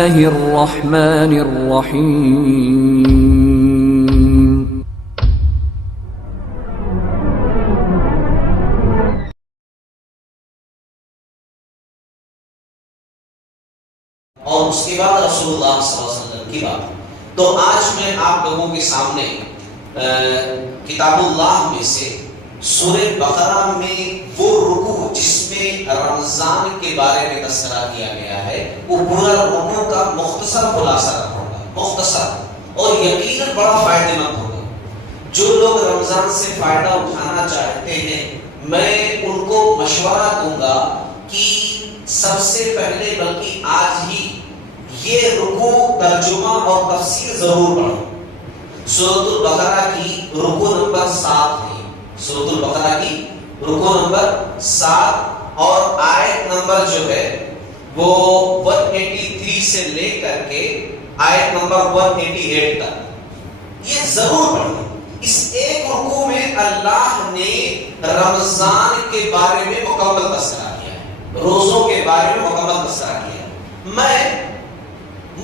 الرحمن الرحیم. اور اس کے بعد رسول اللہ صلی اللہ علیہ وسلم کی بات. تو آج میں آپ لوگوں کے سامنے کتاب اللہ میں سے سورہ بقرہ میں وہ رکوع جس میں رمضان کے بارے میں تذکرہ کیا گیا ہے وہ پورا رکوع کا مختصر خلاصہ رکھوں گا، مختصر اور یقیناً بڑا فائدہ مند ہوگا. جو لوگ رمضان سے فائدہ اٹھانا چاہتے ہیں میں ان کو مشورہ دوں گا کہ سب سے پہلے بلکہ آج ہی یہ رکوع ترجمہ اور تفسیر ضرور پڑھو. سورۃ البقرہ کی رکوع نمبر 7 ہے. سورۃ البقرہ کی رکوع نمبر 7 اور آیت نمبر جو ہے وہ 183 سے لے کر کے آیت نمبر 188 تک یہ ضرور پڑھیں. اس ایک رکوع میں اللہ نے رمضان کے بارے میں مکمل تذکرہ کیا ہے، روزوں کے بارے میں مکمل تذکرہ کیا ہے. میں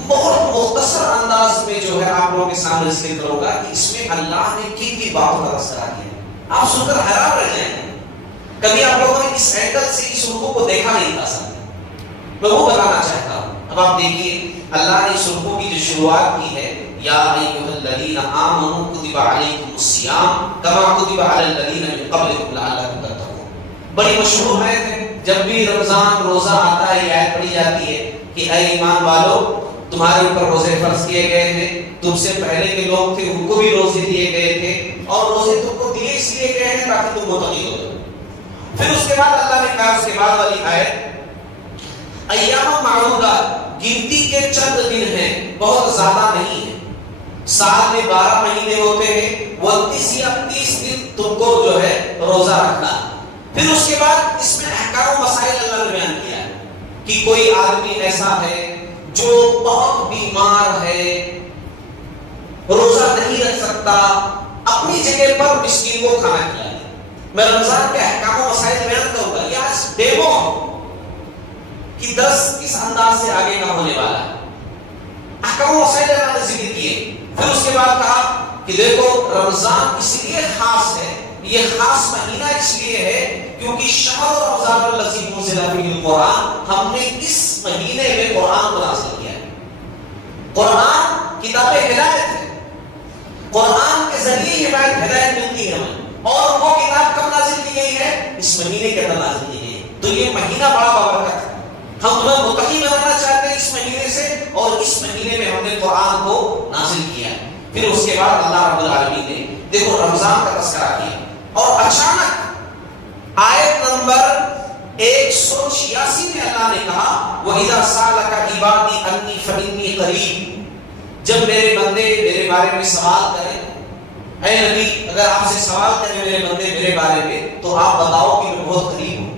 بہت مختصر انداز میں جو ہے آپ لوگوں کے سامنے ذکر کروں گا کہ اس میں اللہ نے کی باتوں کا تذکرہ کیا. آپ سن کر حیران رہ جائیں گے. کبھی آپ لوگوں نے اس اینگل سے اس رکوع کو دیکھا نہیں تھا. سب میں وہ بتانا چاہتا ہوں. اب آپ دیکھیے اللہ نے اس رکوع کی جو شروعات کی ہے یا ایھا الذین آمنوا کتب علیکم الصیام کما کتب علی الذین من قبلکم لعلکم تتقون. بڑی مشہور ہے. جب بھی رمضان روزہ آتا ہے یہ آیت پڑھی جاتی ہے کہ اے ایمان والو تمہارے اوپر روزے فرض کیے گئے تھے، تم سے پہلے کے لوگ تھے ان کو بھی روزے دیے گئے تھے اور روزے تم کو دیے اس لیے گئے ہیں تاکہ تم متقی ہو جاؤ. پھر اس کے بعد اللہ نے کہا اس کے بعد والی آیت ایام معدودات، گنتی کے چند دن ہیں، بہت زیادہ نہیں ہے. سال میں 12 مہینے ہوتے ہیں، 29 یا 30 دن تم کو جو ہے روزہ رکھنا. پھر اس کے بعد اس میں احکام و مسائل اللہ نے بیان کیا ہے کہ کوئی آدمی ایسا ہے جو بہت بیمار ہے، روزہ نہیں رکھ سکتا، اپنی جگہ پر مسکین کو کھانا کھلائے. میں رمضان کے احکام و مسائل بیان کروں گا. یہ آج ڈیمو کی درس اس انداز سے آگے کا ہونے والا ہے. احکام و مسائل اللہ نے ذکر کیے. پھر اس کے بعد کہا کہ دیکھو رمضان اس لیے خاص ہے، یہ خاص مہینہ اس لیے ہے کیونکہ شہر رمضان الذی انزل فیہ القرآن، ہم نے اس مہینے میں قرآن کو نازل کیا ہے. قرآن کتاب ہدایت ہے، قرآن کے ذریعے ہدایت ملتی ہے ہمیں. اور وہ کتاب کب نازل کی گئی ہے؟ اس مہینے کے اندر نازل کی گئی ہے. تو یہ مہینہ بڑا بابرکت ہے. ہم تمہیں متقی بنانا چاہتے ہیں اس مہینے سے اور اس مہینے میں ہم نے قرآن کو نازل کیا ہے. پھر اس کے بعد اللہ رب العالمین نے دیکھو رمضان کا تذکرہ کیا اور اچانک آیت نمبر 186 میں اللہ نے کہا وَإِذَا سَأَلَكَ عِبَادِي أَنِّي فَإِنِّي قَرِيبٌ. جب میرے بندے میرے بارے میں سوال کریں، اے نبی اگر آپ سے سوال کریں میرے بندے میرے بارے میں تو آپ بتاؤ کہ میں بہت قریب ہوں.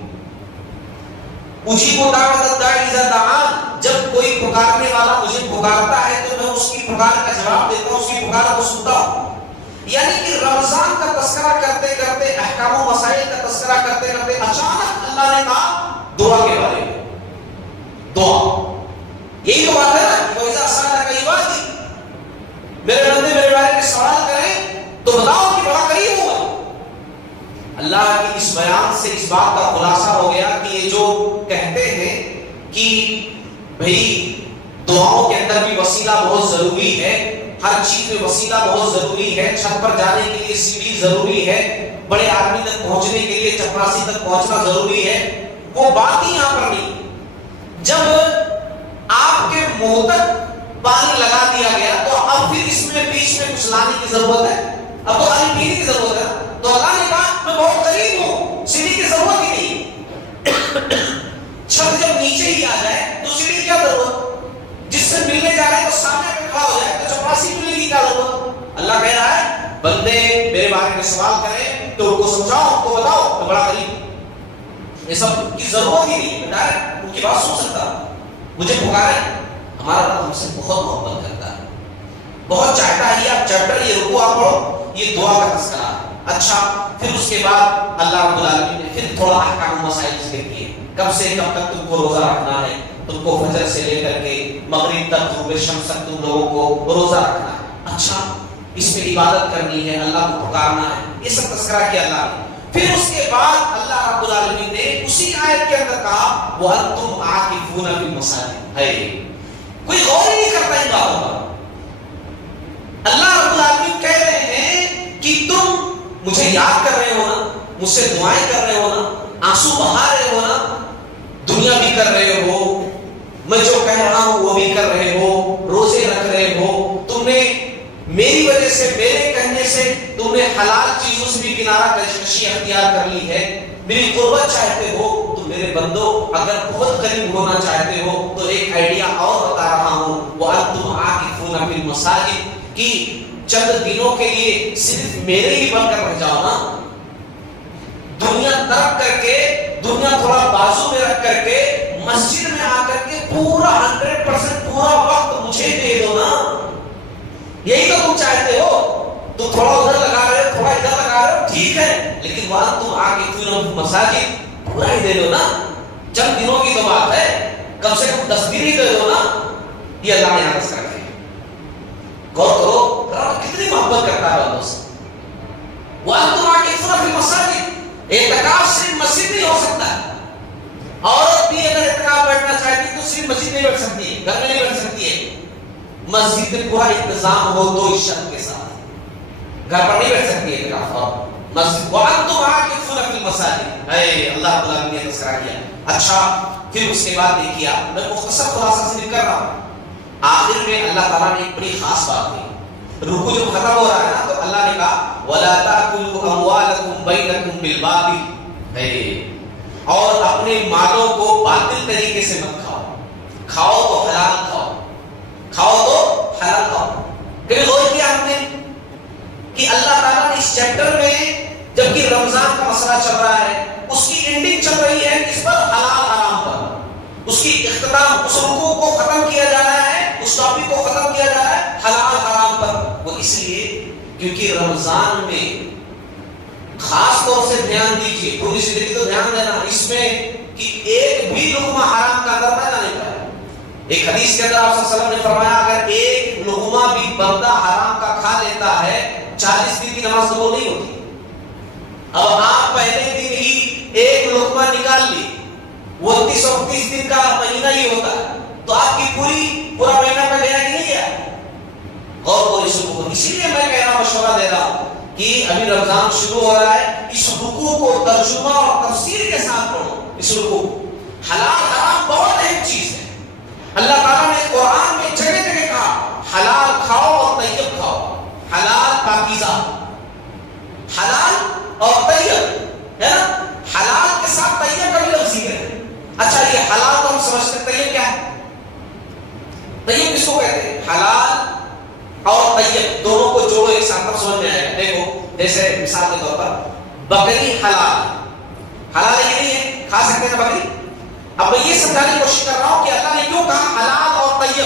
اجیب دعوت الداعی اذا دعان، جب کوئی پکارنے والا مجھے پکارتا ہے تو میں اس کی پکار کا جواب دیتا ہوں، اس کی پکار کو سنتا ہوں. یعنی کہ رمضان کا تذکرہ کرتے کرتے احکام و مسائل کا تذکرہ کرتے کرتے اچانک اللہ نے کہا دعا کے بارے میں. دعا یہی تو بات ہے نا کہ وَإِذَا سَأَلَكَ عِبَادِي، میرے بندے میرے بارے میں سوال کریں تو بتاؤ کہ بڑا قریب ہوا. اللہ کی اس بیان سے اس بات کا خلاصہ ہو گیا کہ یہ جو کہتے ہیں کہ بھئی دعاؤں کے اندر بھی وسیلہ بہت ضروری ہے، ہر چیز میں وسیلہ بہت ضروری ہے، چھت پر جانے کے لیے سیڑھی ضروری ہے، بڑے آدمی تک پہنچنے کے لیے چپراسی تک پہنچنا ضروری ہے، وہ بات ہی یہاں پر نہیں. جب آپ کے منہ تک پانی لگا دیا گیا تو اب پھر اس میں بیچ میں کچھ لانے کی ضرورت ہے؟ اب تو خالی پینے کی ضرورت ہے. تو اللہ نے کہا میں بہت قریب ہوں، سیڑھی کی ضرورت ہی نہیں. چھت جب نیچے ہی آ جائے تو سیڑھی کیا ضرورت؟ جس سے ملنے جا رہے ہیں تو سامنے پہ کھڑا ہو جائے تو چپراسی ملنے کی کیا ضرورت؟ اللہ کہہ رہا ہے بندے میرے بارے میں سوال کریں تو ان کو سمجھاؤ، ان کو بتاؤ میں بڑا قریب ہوں. یہ سب کی ضرورت ہی نہیں ہے، ان کی بات سن سکتا. مجھے پکارے. ہمارا رب ہم سے بہت محبت کرتا ہے، بہت چاہتا ہے. یہ آپ چیپٹر یہ رکوع آپ پڑھو، یہ دعا کا تذکرہ. اچھا پھر اس کے بعد اللہ رب العالمین نے پھر تھوڑا احکام مسائل ذکر کیے. کب سے کب تک تم کو روزہ رکھنا ہے، تم کو فجر سے لے کر کے مغرب تک غروب شمس تک تم لوگوں کو روزہ رکھنا ہے، اچھا اس میں عبادت کرنی ہے، اللہ کو پکارنا ہے، یہ سب تذکرہ کیا اللہ نے۔ پھر اس کے بعد اللہ رب العالمین نے اسی آیت کے اندر کہا وَأَنْتُمْ عَاكِفُونَ فِي الْمَسَاجِدِ، ہے کوئی غور ہی نہیں کرتا ان باتوں پر۔ اللہ رب العالمین کہہ رہے ہیں کہ تم مجھے یاد کر رہے ہو نا، مجھ سے دعائیں کر رہے ہو نا، آنسو بہا رہے ہو نا، دنیا بھی کر رہے ہو، میں جو کہہ رہا ہوں وہ بھی کر رہے ہو، روزے رکھ رہے ہو، تم نے میری وجہ سے، میرے کہنے سے تم نے حلال چیزوں سے بھی کنارہ کشی اختیار کر لی ہے، میری قربت چاہتے ہو تو میرے بندو اگر بہت قریب ہونا چاہتے ہو تو ایک آئیڈیا اور بتا رہا ہوں، وَأَنْتُمْ عَاكِفُونَ فِي الْمَسَاجِدِ، کہ چند دنوں کے لیے صرف میرے ہی بن کر رہ جاؤ نا، دنیا ترک کر کے، دنیا تھوڑا بازو میں رکھ کر کے مسجد میں آ کر کے پورا 100% پورا وقت مجھے دے دو نا، یہی تو تم چاہتے ہو، تو تھوڑا ادھر لگا رہے ہو، تھوڑا ادھر لگا رہے ہو، ٹھیک ہے، لیکن وہاں تم آ کے کیوں مساجد پورا ہی دے دو نا، چند دنوں کی تو بات ہے، کم سے کم 10 دن ہی دے دو نا، یہ اللہ نے یاد رکھا ہے۔ غور کرو رب کتنی محبت کرتا ہے بندوں سے۔ وَأَنْتُمْ عَاكِفُونَ فِي الْمَسَاجِدِ، اعتکاف صرف مسجد میں ہو سکتا ہے، عورت بھی اگر اعتکاف بیٹھنا چاہتی ہے تو صرف مسجد میں بیٹھ سکتی ہے، گھر میں نہیں بیٹھ سکتی ہے، مسجد میں پورا انتظام ہو دو شرط کے ساتھ، گھر پر نہیں بیٹھ سکتی ہے اعتکاف، اور مسجد وَأَنْتُمْ عَاكِفُونَ فِي الْمَسَاجِدِ، اے اللہ رب العالمین نے تذکرہ کیا۔ اچھا پھر اس کے بعد دیکھیا، میں مختصر خلاصہ سے کر رہا ہوں، آخر میں اللہ تعالیٰ نے ایک بڑی خاص بات کی، رکوع جب ختم ہو رہا ہے نا تو اللہ نے کہا وَلَا تَأْكُلُوا أَمْوَالَكُمْ بَيْنَكُمْ بِالْبَاطِلِ، اور اپنے مالوں کو باطل طریقے سے مت کھاؤ، کھاؤ تو حلال کھاؤ، کھاؤ تو حلال کھاؤ۔ کبھی غور کیا ہم نے کہ اللہ تعالیٰ نے اس چیپٹر میں جبکہ رمضان کا مسئلہ چل رہا ہے، اس کی اینڈنگ چل رہی ہے کس پر؟ حلال حرام پر، اس کی اختتام، اس رکوع کو ختم کیا جا رہا ہے، اس ٹاپک کو ختم کیا جا رہا ہے حلال حرام پر، وہ اس لیے کیونکہ رمضان میں خاص طور سے دھیان دیجیے، پوری زندگی تو دھیان دینا اس میں کہ ایک بھی لقمہ حرام کا اندر نہ جانے پائے۔ ایک حدیث کے اندر آپ صلی اللہ علیہ وسلم نے فرمایا اگر ایک لقمہ بھی بندہ حرام کا کھا لیتا ہے 40 دن کی نماز قبول نہیں ہوتی۔ اب آپ پہلے دن ہی ایک لقمہ نکال لی، وہ 29 دن کا مہینہ ہی ہوتا ہے، تو آپ کی پورا مہینہ پہ گیا کہ نہیں گیا؟ غور کو اس رکوع کو، اسی لیے میں کہہ رہا ہوں، مشورہ دے رہا ہوں کہ ابھی رمضان شروع ہو رہا ہے، اس رکوع کو ترجمہ اور تفسیر کے ساتھ پڑھو۔ اس رکوع حلال حرام بہت اہم چیز ہے، اللہ تعالیٰ نے قرآن میں جگہ جگہ کہا حلال کھاؤ اور طیب کھاؤ، حلال پاکیزہ، حلال اور طیب ہے نا، حلال کے ساتھ طیب کا بھی لفظ ہے۔ اچھا یہ حلال تو ہم سمجھتے ہیں، طیب کیا ہے؟ طیب کس کو کہتے ہیں؟ حلال اور طیب دونوں کو جوڑو ایک ساتھ تب سمجھ میں آئے گا۔ دیکھو جیسے مثال کے طور پر بکری حلال، حلال یہ نہیں ہے کھا سکتے ہیں بکری۔ اب میں یہ سمجھانے کی کوشش کر رہا ہوں کہ اللہ نے کیوں کہا حلال اور طیب؟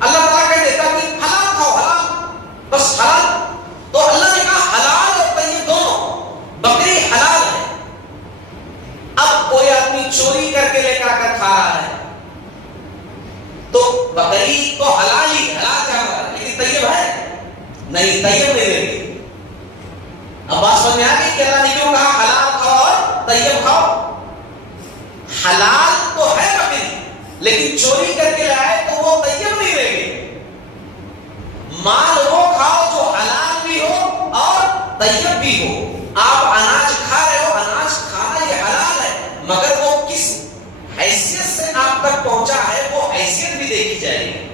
اللہ تعالیٰ کہہ دیتا کہ حلال کھاؤ، حلال بس حلال، تو اللہ نے کہا حلال اور طیب دونوں، بکری حلال ہے۔ اب کوئی آدمی چوری کر کے لے کر کھا رہا ہے تو بکری تو حلال ہی، حلال جانور ہے، لیکن طیب ہے نہیں، طیب نہیں رہے گی۔ اب بات سمجھ میں آ گئی کہ اللہ نے کیوں کہا حلال کھاؤ اور طیب کھاؤ؟ حلال تو ہے بکری، لیکن چوری کر کے لائے تو وہ طیب نہیں رہے گی۔ مال وہ کھاؤ جو حلال بھی ہو اور طیب بھی ہو۔ آپ اناج کھا رہے ہو، اناج کھانا یہ حلال ہے، مگر وہ کس حیثیت سے آپ تک پہنچا ہے وہ حیثیت بھی دیکھی جائے گی،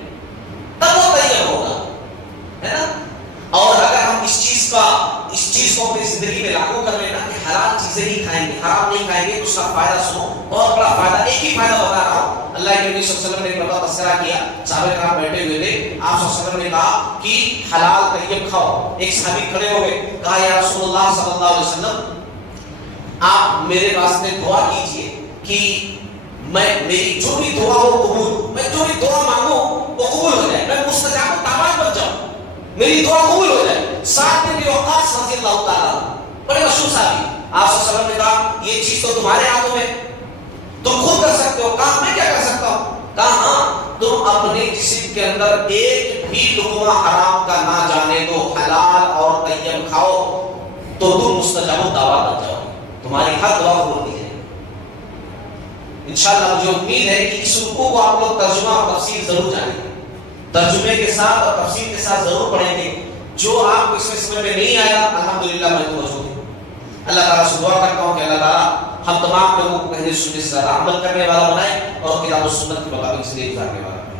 تب وہ طیب ہوگا، ہے نا۔ اور اگر ہم اس چیز کو اپنی زندگی میں لاگو کر لیں نا کہ حلال چیزیں ہی کھائیں گے، حرام نہیں کھائیں گے، تو اس کا فائدہ سنو، بہت بڑا فائدہ، ایک ہی فائدہ بتا رہا ہوں۔ اللہ کے نبی صلی اللہ علیہ وسلم نے ایک بڑا تذکرہ کیا، صحابہ کرام بیٹھے ہوئے تھے، آپ صلی اللہ علیہ وسلم نے کہا کہ حلال طیب کھاؤ۔ ایک صحابی کھڑے ہو گئے، کہا یا رسول اللہ صلی اللہ علیہ وسلم آپ میرے واسطے دعا کیجئے کہ میری جو بھی دعا ہو قبول، میں جو بھی دعا مانگوں وہ قبول ہو جائے، میں مستجاب الدعوات بن جاؤں، میری دعا قبول ہو جائے۔ سعد بن وقاص رضی اللہ تعالیٰ بڑے مشہور صحابی، آپ صلی اللہ علیہ وسلم نے کہا یہ چیز تو تمہارے ہاتھوں میں، تم خود کر سکتے ہو، کام میں کیا کر سکتا ہوں؟ کہاں تم اپنے جسم کے اندر ایک بھی لقمہ حرام کا نہ جانے دو، حلال اور طیب کھاؤ تو تم مستجاب الدعوات بن جاؤ، تمہاری ہر دعا قبول کی جائے گی انشاءاللہ۔ مجھے امید ہے کہ اس رکوع کو آپ لوگ ترجمہ اور تفسیر ضرور جانیں گے، ترجمے کے ساتھ اور تفسیر کے ساتھ ضرور پڑھیں گے۔ جو آپ کو اس میں سمجھ میں نہیں آیا الحمدللہ میں تو موجود ہوں۔ اللہ تعالیٰ سے دعا کرتا ہوں کہ اللہ تعالیٰ ہم تمام لوگوں کو پہلے سننے سے زیادہ عمل کرنے والا بنائے اور کتاب و سنت کے مطابق زندگی گزارنے والا۔